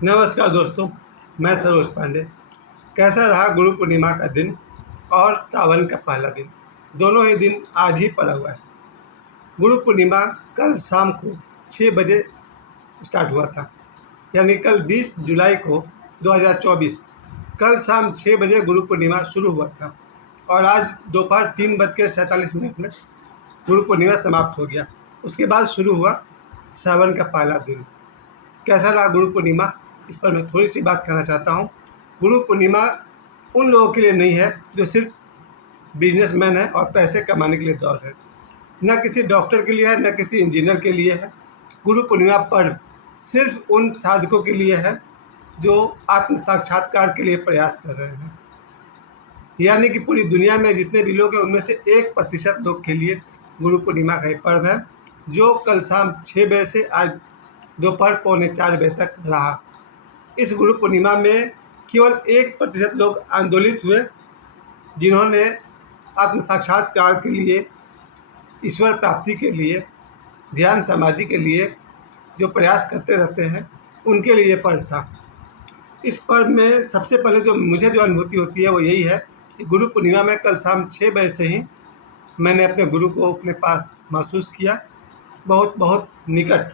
नमस्कार दोस्तों, मैं सरोज पांडे। कैसा रहा गुरु पूर्णिमा का दिन और सावन का पहला दिन? दोनों ही दिन आज ही पड़ा हुआ है। गुरु पूर्णिमा कल शाम को 6 बजे स्टार्ट हुआ था, यानी कल 20 जुलाई को 2024 कल शाम 6 बजे गुरु पूर्णिमा शुरू हुआ था और आज दोपहर 3:47 में गुरु पूर्णिमा समाप्त हो गया। उसके बाद शुरू हुआ सावन का पहला दिन। कैसा रहा गुरु पूर्णिमा, इस पर मैं थोड़ी सी बात करना चाहता हूँ। गुरु पूर्णिमा उन लोगों के लिए नहीं है जो सिर्फ बिजनेसमैन है और पैसे कमाने के लिए दौड़ है, न किसी डॉक्टर के लिए है, न किसी इंजीनियर के लिए है। गुरु पूर्णिमा पर्व सिर्फ उन साधकों के लिए है जो आत्म साक्षात्कार के लिए प्रयास कर रहे हैं, यानी कि पूरी दुनिया में जितने भी लोग हैं उनमें से 1% लोग के लिए गुरु पूर्णिमा का एक पर्व है, जो कल शाम 6 बजे से आज दोपहर 3:45 बजे तक रहा। इस गुरु पूर्णिमा में केवल 1% लोग आंदोलित हुए, जिन्होंने आत्म साक्षात्कार के लिए, ईश्वर प्राप्ति के लिए, ध्यान समाधि के लिए जो प्रयास करते रहते हैं, उनके लिए ये पर्व था। इस पर्व में सबसे पहले जो मुझे अनुभूति होती है वो यही है कि गुरु पूर्णिमा में कल शाम 6 बजे से ही मैंने अपने गुरु को अपने पास महसूस किया, बहुत बहुत निकट,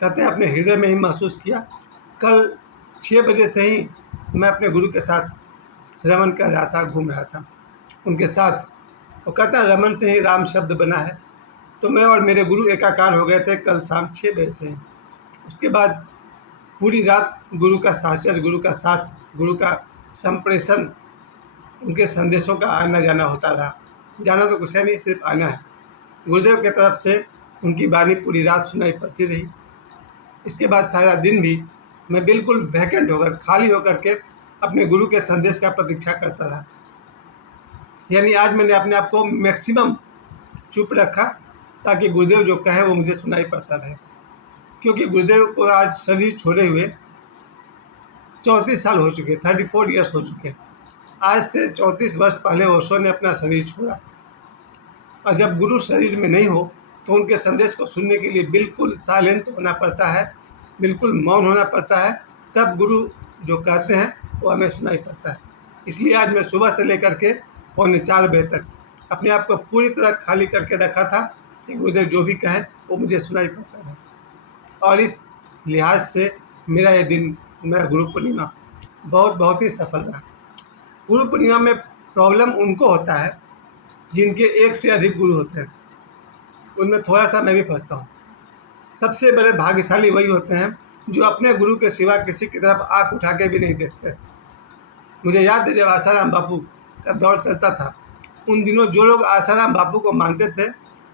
कहते हैं अपने हृदय में ही महसूस किया। कल 6 बजे से ही मैं अपने गुरु के साथ रमन कर रहा था, घूम रहा था उनके साथ। वो कहता है रमन से ही राम शब्द बना है, तो मैं और मेरे गुरु एकाकार हो गए थे कल शाम 6 बजे से। उसके बाद पूरी रात गुरु का साहचर्य, गुरु का साथ, गुरु का संप्रेषण, उनके संदेशों का आना जाना होता रहा। जाना तो कुछ है नहीं, सिर्फ आना है। गुरुदेव की तरफ से उनकी वाणी पूरी रात सुनाई पड़ती रही। इसके बाद सारा दिन भी मैं बिल्कुल वैकेंट होकर, खाली होकर के अपने गुरु के संदेश का प्रतीक्षा करता रहा। यानी आज मैंने अपने आप को मैक्सिमम चुप रखा ताकि गुरुदेव जो कहे वो मुझे सुनाई पड़ता रहे, क्योंकि गुरुदेव को आज शरीर छोड़े हुए 34 साल हो चुके, 34 ईयर्स हो चुके हैं। आज से 34 वर्ष पहले ओशो ने अपना शरीर छोड़ा, और जब गुरु शरीर में नहीं हो तो उनके संदेश को सुनने के लिए बिल्कुल साइलेंट होना पड़ता है, बिल्कुल मौन होना पड़ता है, तब गुरु जो कहते हैं वो हमें सुनाई पड़ता है। इसलिए आज मैं सुबह से लेकर के 3:45 बजे तक अपने आप को पूरी तरह खाली करके रखा था कि गुरुदेव जो भी कहें वो मुझे सुनाई पड़ता है। और इस लिहाज से मेरा ये दिन, मेरा गुरु पूर्णिमा बहुत ही सफल रहा। गुरु पूर्णिमा में प्रॉब्लम उनको होता है जिनके एक से अधिक गुरु होते हैं, उनमें थोड़ा सा मैं भी फंसता हूँ। सबसे बड़े भाग्यशाली वही होते हैं जो अपने गुरु के सिवा किसी की तरफ आँख उठा के भी नहीं देखते। मुझे याद है जब आसाराम बापू का दौर चलता था, उन दिनों जो लोग आसाराम बापू को मानते थे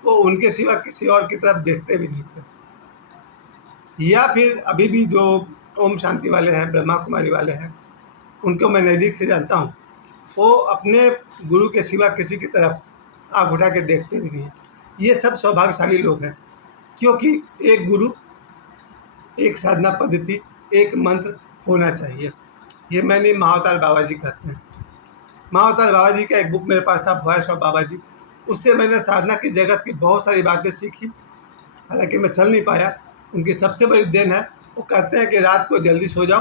वो उनके सिवा किसी और की तरफ देखते भी नहीं थे। या फिर अभी भी जो ओम शांति वाले हैं, ब्रह्मा कुमारी वाले हैं, उनको मैं नज़दीक से जानता हूँ, वो अपने गुरु के सिवा किसी की तरफ आँख उठा के देखते भी नहीं। ये सब सौभाग्यशाली लोग हैं, क्योंकि एक गुरु, एक साधना पद्धति, एक मंत्र होना चाहिए। ये मैंने महाअवतार बाबा जी कहते हैं। महाअवतार बाबा जी का एक बुक मेरे पास था, वॉइस ऑफ बाबा जी। उससे मैंने साधना की जगत की बहुत सारी बातें सीखी। हालांकि मैं चल नहीं पाया, उनकी सबसे बड़ी देन है। वो कहते हैं कि रात को जल्दी सो जाओ,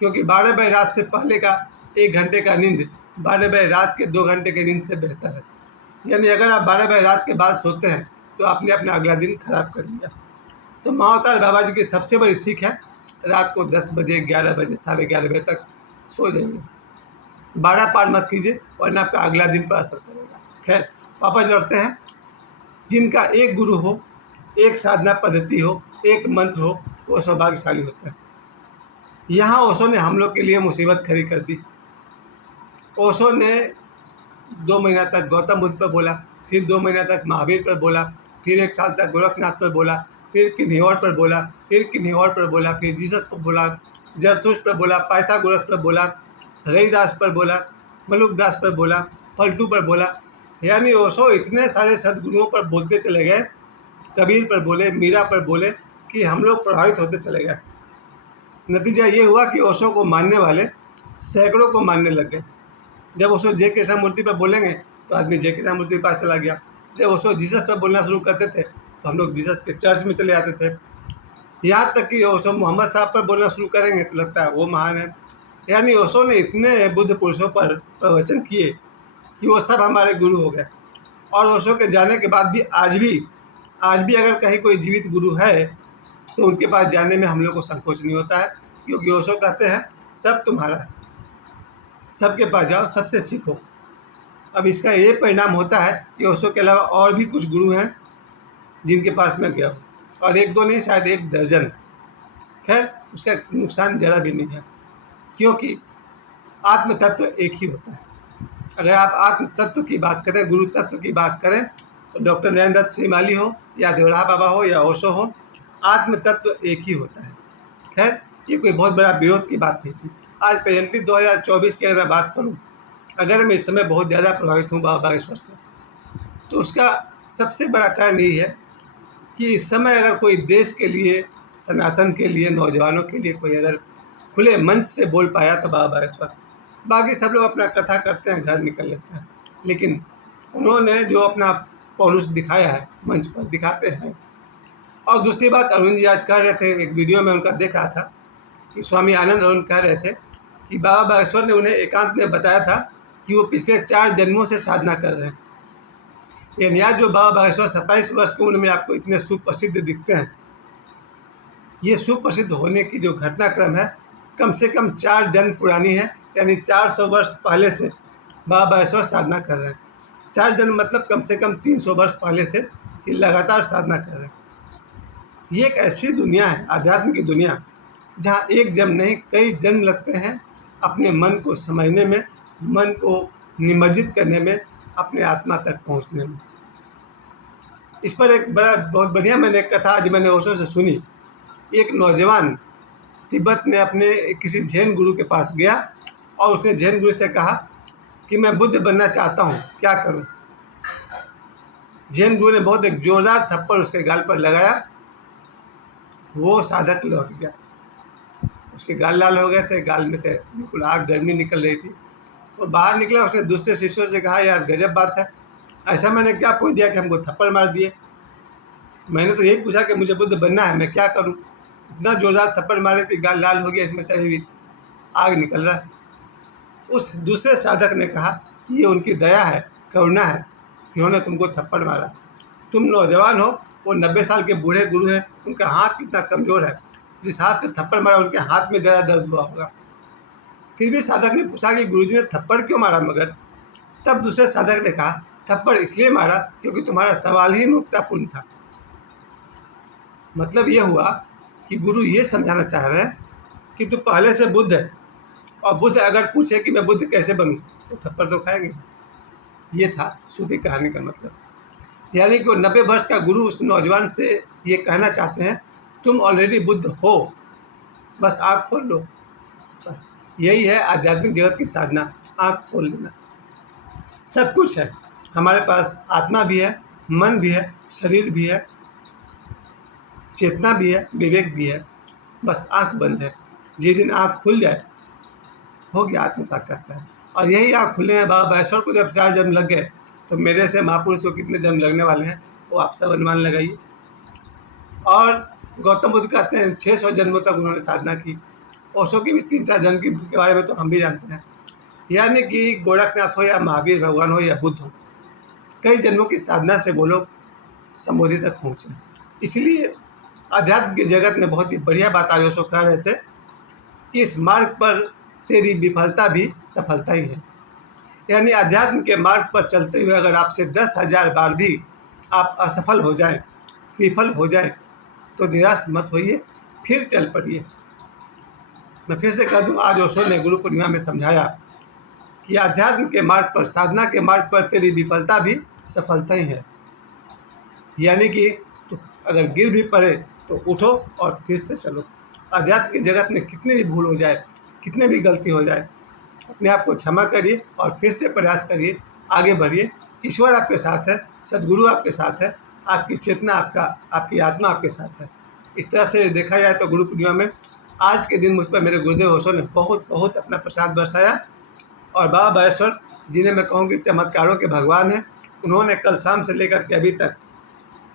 क्योंकि 12 बजे रात से पहले का 1 घंटे का नींद 12 बजे रात के 2 घंटे की नींद से बेहतर है। यानी अगर आप 12 बजे रात के बाद सोते हैं तो आपने अपना अगला दिन खराब कर लिया। तो महाअवतार बाबा जी की सबसे बड़ी सीख है रात को 10 बजे, 11 बजे, 11:30 बजे तक सो जाइए। 12 पार मत कीजिए, वरना आपका अगला दिन पर असर पड़ेगा। खैर, वापस लौटते हैं। जिनका एक गुरु हो, एक साधना पद्धति हो, एक मंत्र हो, वो सौभाग्यशाली होता है। यहाँ ओशो ने हम लोग के लिए मुसीबत खड़ी कर दी। ओशो ने 2 महीना तक गौतम बुद्ध पर बोला, फिर 2 महीना तक महावीर पर बोला, फिर 1 साल तक गोरखनाथ पर बोला, फिर किन्हीं पर बोला, फिर किन्हीं पर बोला, फिर जीसस पर बोला, जरथुस्त्र पर बोला, पाइथागोरस पर बोला, रविदास पर बोला, मलुकदास पर बोला, पलटू पर बोला। यानी ओशो इतने सारे सदगुरुओं पर बोलते चले गए, कबीर पर बोले, मीरा पर बोले, कि हम लोग प्रभावित होते चले गए। नतीजा ये हुआ कि ओशो को मानने वाले सैकड़ों को मानने लग गए। जब ओशो जे कृष्णमूर्ति पर बोलेंगे तो आदमी जे कृष्णमूर्ति के पास चला गया। जब ओशो जीसस पर बोलना शुरू करते थे तो हम लोग जीसस के चर्च में चले आते थे। यहाँ तक कि ओशो मोहम्मद साहब पर बोलना शुरू करेंगे तो लगता है वो महान है। यानी ओशो ने इतने बुद्ध पुरुषों पर प्रवचन किए कि वो सब हमारे गुरु हो गए। और ओशो के जाने के बाद भी आज भी अगर कहीं कोई जीवित गुरु है तो उनके पास जाने में हम लोग को संकोच नहीं होता है, क्योंकि ओशो कहते हैं सब तुम्हारा है, सबके पास जाओ, सबसे सीखो। अब इसका ये परिणाम होता है कि ओशो के अलावा और भी कुछ गुरु हैं जिनके पास मैं गया हूँ, और एक दो नहीं, शायद एक दर्जन। खैर, उसका नुकसान ज़रा भी नहीं है, क्योंकि आत्म तत्व एक ही होता है। अगर आप आत्म तत्व की बात करें, गुरु तत्व की बात करें, तो डॉक्टर नरेंद्र दत्त श्रीमाली हो या देवराहा बाबा हो या ओशो हो, आत्म तत्व एक ही होता है। खैर, ये कोई बहुत बड़ा विरोध की बात नहीं थी। आज प्रेजेंटली 2024 की अगर मैं बात करूँ, अगर मैं इस समय बहुत ज़्यादा प्रभावित हूँ बाबा बागेश्वर से, तो उसका सबसे बड़ा कारण यही है कि इस समय अगर कोई देश के लिए, सनातन के लिए, नौजवानों के लिए कोई अगर खुले मंच से बोल पाया तो बाबा बागेश्वर। बाकी सब लोग अपना कथा करते हैं, घर निकल लेते हैं, लेकिन उन्होंने जो अपना पौरुष दिखाया है मंच पर, दिखाते हैं। और दूसरी बात, अरुण जी आज कह रहे थे, एक वीडियो में उनका देख रहा था कि स्वामी आनंद अरुण कह रहे थे कि बाबा बागेश्वर ने उन्हें एकांत में बताया था कि वो पिछले 4 जन्मों से साधना कर रहे हैं। यानी आज जो बाबा बागेश्वर 27 वर्ष की उम्र में आपको इतने सुप्रसिद्ध दिखते हैं, ये सुप्रसिद्ध होने की जो घटनाक्रम है कम से कम 4 जन्म पुरानी है। यानी 400 वर्ष पहले से बाबा बागेश्वर साधना कर रहे हैं। 4 जन्म मतलब कम से कम 300 वर्ष पहले से ये लगातार साधना कर रहे हैं। ये एक ऐसी दुनिया है, आध्यात्म की दुनिया, जहाँ एक जन्म नहीं कई जन्म लगते हैं अपने मन को समझने में, मन को निमज्जित करने में, अपने आत्मा तक पहुँचने में। इस पर एक बहुत बढ़िया मैंने एक कथा आज मैंने ओशो से सुनी। एक नौजवान तिब्बत में अपने किसी जैन गुरु के पास गया और उसने जैन गुरु से कहा कि मैं बुद्ध बनना चाहता हूँ, क्या करूँ। जैन गुरु ने बहुत एक जोरदार थप्पड़ उसके गाल पर लगाया। वो साधक लौट गया, उसके गाल लाल हो गए थे, गाल में से बिल्कुल आग गर्मी निकल रही थी। तो बाहर निकला, उसने दूसरे शिष्यों से कहा यार गजब बात है, ऐसा मैंने क्या पूछ दिया कि हमको थप्पड़ मार दिए। मैंने तो यही पूछा कि मुझे बुद्ध बनना है, मैं क्या करूं। इतना जोरदार थप्पड़ मारे कि गाल लाल हो गया, इसमें से भी आग निकल रहा है। उस दूसरे साधक ने कहा कि ये उनकी दया है, करुणा है कि उन्होंने तुमको थप्पड़ मारा। तुम नौजवान हो, वो 90 साल के बूढ़े गुरु हैं, उनका हाथ कितना कमज़ोर है, जिस हाथ से थप्पड़ मारा उनके हाथ में ज़्यादा दर्द हुआ होगा। फिर भी साधक ने पूछा कि गुरुजी ने थप्पड़ क्यों मारा मगर। तब दूसरे साधक ने कहा थप्पड़ इसलिए मारा क्योंकि तुम्हारा सवाल ही मूर्खतापूर्ण था। मतलब ये हुआ कि गुरु ये समझाना चाह रहे हैं कि तू पहले से बुद्ध है, और बुद्ध अगर पूछे कि मैं बुद्ध कैसे बनूं तो थप्पड़ तो खाएंगे। ये था सूफी कहानी का मतलब। यानी कि 90 वर्ष का गुरु उस नौजवान से ये कहना चाहते हैं तुम ऑलरेडी बुद्ध हो, बस आँख खोल लो। बस यही है आध्यात्मिक जगत की साधना, आँख खोल लेना। सब कुछ है हमारे पास, आत्मा भी है, मन भी है, शरीर भी है, चेतना भी है, विवेक भी है। बस आँख बंद है। जिस दिन आँख खुल जाए हो गया आत्म साक्षात्कार। और यही आँख खुले हैं बाबा बागेश्वर को जब 4 जन्म लग गए, तो मेरे से महापुरुष को कितने जन्म लगने वाले हैं वो आप सब अनुमान लगाइए। और गौतम बुद्ध कहते हैं 600 जन्मों तक उन्होंने साधना की। ओशो की भी 3-4 जन्म के बारे में तो हम भी जानते हैं। यानी कि गोरखनाथ हो या महावीर भगवान हो या बुद्ध हो, कई जन्मों की साधना से वो लोग संबोधि तक पहुँचे। इसलिए आध्यात्म के जगत में बहुत ही बढ़िया बात आज ओशो कह रहे थे कि इस मार्ग पर तेरी विफलता भी सफलता ही है। यानी अध्यात्म के मार्ग पर चलते हुए अगर आपसे 10,000 बार भी आप असफल हो जाएं, विफल हो जाएं, तो निराश मत होइए, फिर चल पड़िए। मैं फिर से कह दूं, आज ओशो ने गुरु पूर्णिमा में समझाया कि आध्यात्म के मार्ग पर, साधना के मार्ग पर तेरी विफलता भी सफलता ही है। यानी कि तो अगर गिर भी पड़े तो उठो और फिर से चलो। आध्यात्म की जगत में कितनी भी भूल हो जाए, कितने भी गलती हो जाए, अपने आप को क्षमा करिए और फिर से प्रयास करिए, आगे बढ़िए। ईश्वर आपके साथ है, सद्गुरु आपके साथ है, आपकी चेतना, आपकी आत्मा आपके साथ है। इस तरह से देखा जाए तो गुरु पूर्णिमा में आज के दिन मुझ पर मेरे गुरुदेव ओशो ने बहुत अपना प्रसाद बरसाया। और बाबा बागेश्वर जिन्हें मैं कहूँ कि चमत्कारों के भगवान हैं, उन्होंने कल शाम से लेकर के अभी तक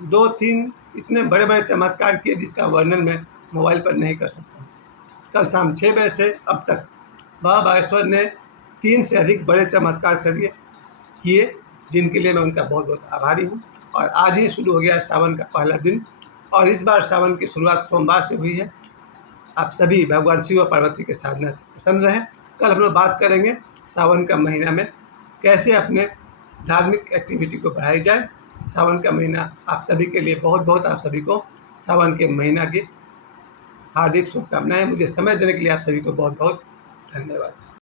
2-3 इतने बड़े बड़े चमत्कार किए जिसका वर्णन मैं मोबाइल पर नहीं कर सकता हूँ। कल शाम 6 बजे से अब तक बाबा बागेश्वर ने 3 से अधिक बड़े चमत्कार किए, जिनके लिए मैं उनका बहुत बहुत आभारी हूँ। और आज ही शुरू हो गया है सावन का पहला दिन, और इस बार सावन की शुरुआत सोमवार से हुई है। आप सभी भगवान शिव और पार्वती के साधना से प्रसन्न रहें। कल हम लोग बात करेंगे सावन का महीना में कैसे अपने धार्मिक एक्टिविटी को बढ़ाई जाए। सावन का महीना आप सभी के लिए बहुत बहुत, आप सभी को सावन के महीना की हार्दिक शुभकामनाएं। मुझे समय देने के लिए आप सभी को बहुत बहुत धन्यवाद।